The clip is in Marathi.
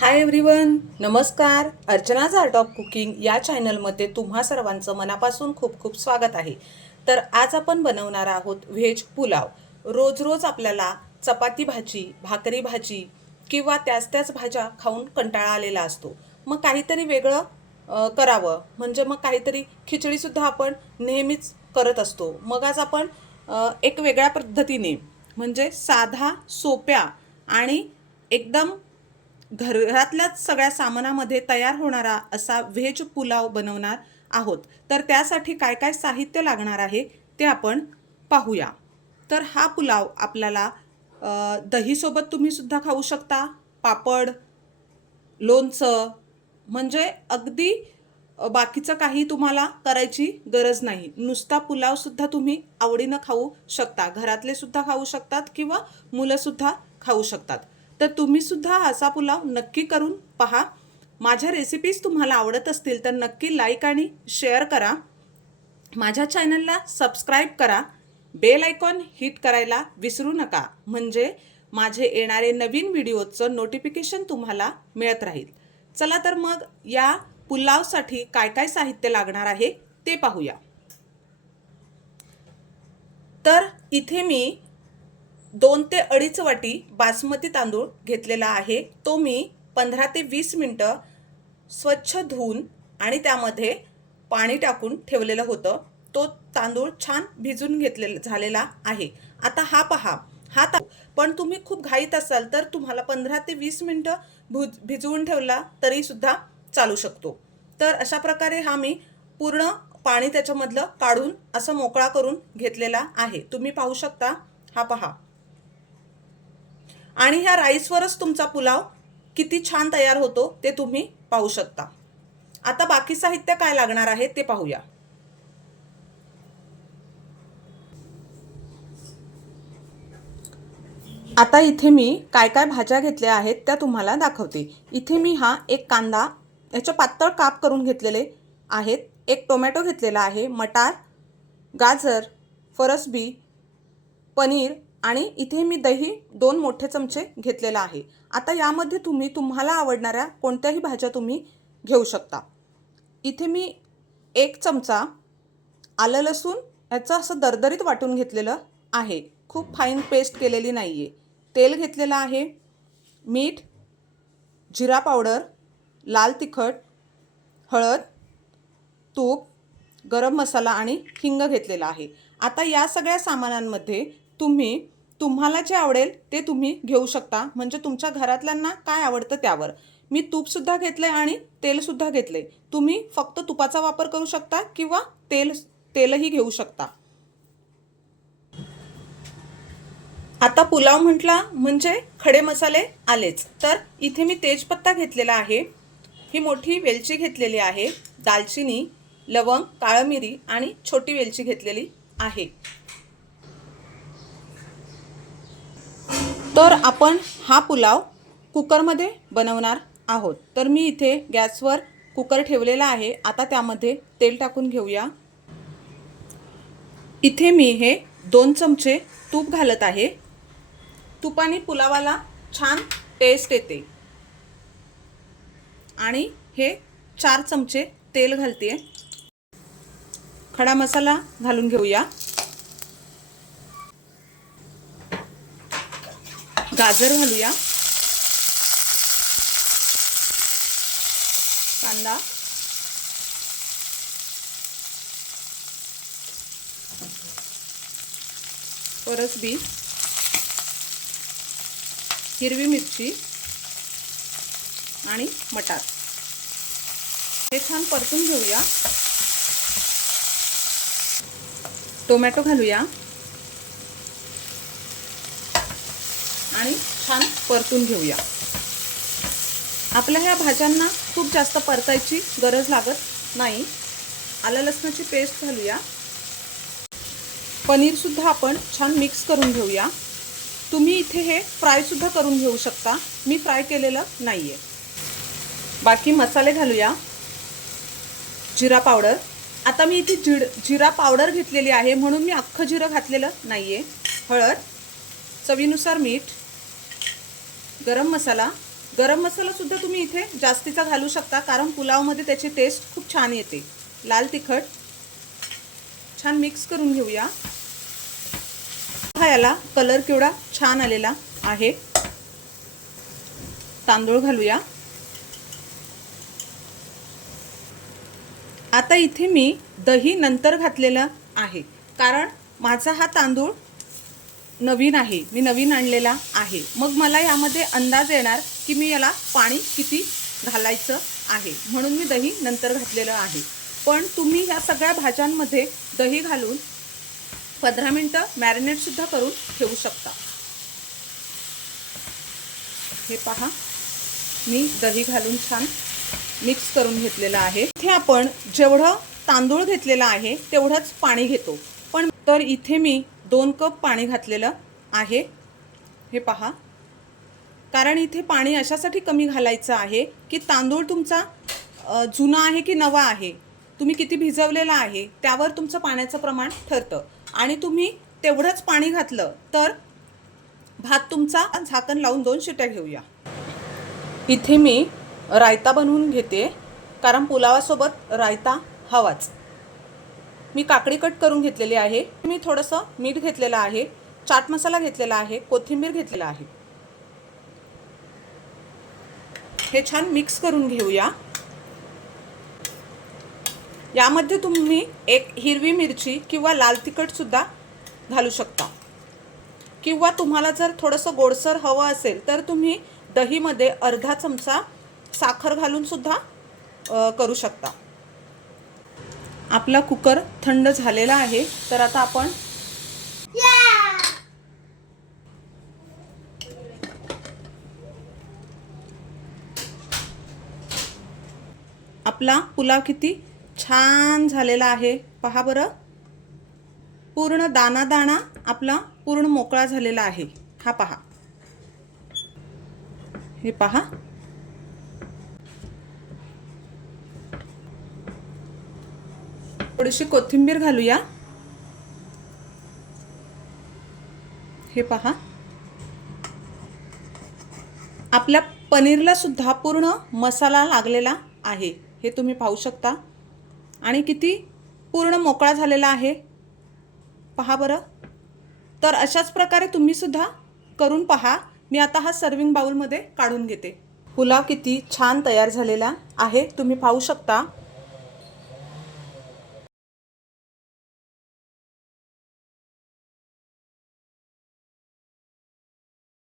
हाय एव्हरीवन नमस्कार. अर्चनाज आर्ट ऑफ कुकिंग या चॅनलमध्ये तुम्हा सर्वांचं मनापासून खूप खूप स्वागत आहे. तर आज आपण बनवणार आहोत व्हेज पुलाव. रोज रोज आपल्याला चपाती भाजी भाकरी भाजी किंवा त्याच त्याच भाज्या खाऊन कंटाळा आलेला असतो. मग काहीतरी वेगळं करावं. म्हणजे मग काहीतरी खिचडीसुद्धा आपण नेहमीच करत असतो. मग आज आपण एक वेगळ्या पद्धतीने म्हणजे साधा सोप्या आणि एकदम घरातल्याच सगळ्या सामानामध्ये तयार होणारा असा व्हेज पुलाव बनवणार आहोत. तर त्यासाठी काय काय साहित्य लागणार आहे ते आपण पाहूया. तर हा पुलाव आपल्याला दहीसोबत तुम्ही सुद्धा खाऊ शकता. पापड लोणचं म्हणजे अगदी बाकीचं काही तुम्हाला करायची गरज नाही. नुसता पुलावसुद्धा तुम्ही आवडीनं खाऊ शकता. घरातले सुद्धा खाऊ शकतात किंवा मुलंसुद्धा खाऊ शकतात. तर तुम्ही सुद्धा असा पुलाव नक्की करून पहा. माझ्या रेसिपीज तुम्हाला आवडत असतील तर नक्की लाईक आणि शेअर करा. माझ्या चॅनलला सबस्क्राईब करा. बेल आयकॉन हिट करायला विसरू नका. म्हणजे माझे येणारे नवीन व्हिडिओचं नोटिफिकेशन तुम्हाला मिळत राहील. चला तर मग या पुलावसाठी काय काय साहित्य लागणार आहे ते पाहूया. तर इथे मी दोन ते अडीच वाटी बासमती तांदूळ घेतलेला आहे. तो मी पंधरा ते वीस मिनटं स्वच्छ धुवून आणि त्यामध्ये पाणी टाकून ठेवलेलं होतं. तो तांदूळ छान भिजून घेतलेला झालेला आहे. आता हा पहा. हा ता पण तुम्ही खूप घाईत असाल तर तुम्हाला पंधरा ते वीस मिनटं भुज भिजवून ठेवला तरीसुद्धा चालू शकतो. तर अशा प्रकारे हा मी पूर्ण पाणी त्याच्यामधलं काढून असं मोकळा करून घेतलेला आहे. तुम्ही पाहू शकता. हा पहा. आणि ह्या राईसवरच तुमचा पुलाव किती छान तयार होतो ते तुम्ही पाहू शकता. आता बाकी साहित्य काय लागणार आहे ते पाहूया. आता इथे मी काय काय भाज्या घेतल्या आहेत त्या तुम्हाला दाखवते. इथे मी हा एक कांदा याचे पातळ काप करून घेतलेले आहेत. एक टोमॅटो घेतलेला आहे मटार गाजर फरसबी पनीर आणि इथे मी दही दोन मोठे चमचे घेतलेला आहे. आता यामध्ये तुम्ही तुम्हाला आवडणाऱ्या कोणत्याही भाज्या तुम्ही घेऊ शकता. इथे मी एक चमचा आलं लसूण याचं असं दरदरीत वाटून घेतलेलं आहे. खूप फाईन पेस्ट केलेली नाही आहे तेल घेतलेलं आहे मीठ जिरा पावडर लाल तिखट हळद तूप गरम मसाला आणि हिंग घेतलेला आहे. आता या सगळ्या सामानांमध्ये तुम्ही तुम्हाला जे आवडेल ते तुम्ही घेऊ शकता. म्हणजे तुमच्या घरातल्यांना काय आवडतं त्यावर. मी तूपसुद्धा घेतलं आहे आणि तेलसुद्धा घेतलं आहे तुम्ही फक्त तुपाचा वापर करू शकता किंवा तेल तेलही घेऊ शकता. आता पुलाव म्हटला म्हणजे खडे मसाले आलेच. तर इथे मी तेजपत्ता घेतलेला आहे. ही मोठी वेलची घेतलेली आहे. दालचिनी लवंग काळं मिरी आणि छोटी वेलची घेतलेली आहे. तर आपण हा पुलाव कुकरमध्ये बनवणार आहोत. तर मी इथे गॅसवर कुकर ठेवलेला आहे. आता त्यामध्ये तेल टाकून घेऊया. इथे मी हे दोन चमचे तूप घालत आहे. तुपाने पुलावाला छान टेस्ट येते. आणि हे चार चमचे तेल घालते खडा मसाला घालून घेऊया. गाजर घालूया. कांदा. परसबी हिरवी मिरची. आणि मटार. हे छान परतून घेऊया. टोमॅटो घालूया. आणि छान परतून घेऊया. आपल्या ह्या भाज्यांना खूप जास्त परतायची गरज लागत नाही. आलं लसणाची पेस्ट घालूया. पनीरसुद्धा आपण छान मिक्स करून घेऊया. तुम्ही इथे हे फ्रायसुद्धा करून घेऊ शकता. मी फ्राय केलेलं नाही आहे बाकी मसाले घालूया. जिरा पावडर. आता मी इथे जिड जिरा पावडर घेतलेली आहे म्हणून मी अख्खं जिरं घातलेलं नाही आहे हळद चवीनुसार मीठ गरम मसाला. गरम मसालासुद्धा तुम्ही इथे जास्तीचा घालू शकता कारण पुलावमध्ये त्याची टेस्ट खूप छान येते. लाल तिखट. छान मिक्स करून घेऊया. हा याला कलर केवढा छान आलेला आहे. तांदूळ घालूया. आता इथे मी दही नंतर घातलेलं आहे कारण माझा हा तांदूळ नवीन आहे. मी नवीन आणलेला आहे. मग मला यामध्ये अंदाज येणार की मी याला पाणी किती घालायचं आहे. म्हणून मी दही नंतर घातलेलं आहे. पण तुम्ही ह्या सगळ्या भाज्यांमध्ये दही घालून पंधरा मिनटं मॅरिनेटसुद्धा करून ठेवू शकता. हे पहा. मी दही घालून छान मिक्स करून घेतलेलं आहे. इथे आपण जेवढं तांदूळ घेतलेलं आहे तेवढंच पाणी घेतो. पण तर इथे मी दोन कप पाणी घातलेलं आहे. हे पहा. कारण इथे पाणी अशासाठी कमी घालायचं आहे की तांदूळ तुमचा जुना आहे की नवा आहे? तुम्ही किती भिजवलेला आहे? त्यावर तुमचं पाण्याचं प्रमाण ठरतं. आणि तुम्ही तेवढंच पाणी घातलं तर भात तुमचा झाकण लावून दोन शिट्या घेऊया. इथे मी रायता बनवून घेते. कारण पुलावासोबत रायता हवाच. मी काकडी कट करून घेतलेली आहे. मी थोडंसं मीठ घेतलेलं आहे. चाट मसाला घेतलेला आहे. कोथिंबीर घेतलेला आहे. हे छान मिक्स करून घेऊया. यामध्ये तुम्ही एक हिरवी मिरची किंवा लाल तिखटसुद्धा घालू शकता. किंवा तुम्हाला जर थोडंसं गोडसर हवं असेल तर तुम्ही दहीमध्ये अर्धा चमचा साखर घालूनसुद्धा करू शकता. आपला कुकर थंड झालेला आहे तर आता आपण आपला पुलाव किती छान झालेला आहे. पहा बरं. पूर्ण दाना दाणा आपला पूर्ण मोकळा झालेला आहे. हा पहा. हे पहा. थोडीशी कोथिंबीर घालूया. हे पहा. आपल्या पनीरला सुद्धा पूर्ण मसाला लागलेला आहे. हे तुम्ही पाहू शकता. आणि किती पूर्ण मोकळा झालेला आहे. पहा बरं. तर अशाच प्रकारे तुम्ही सुद्धा करून पहा. मी आता हा सर्विंग बाउलमध्ये काढून घेते. पुलाव किती छान तयार झालेला आहे. तुम्ही पाहू शकता.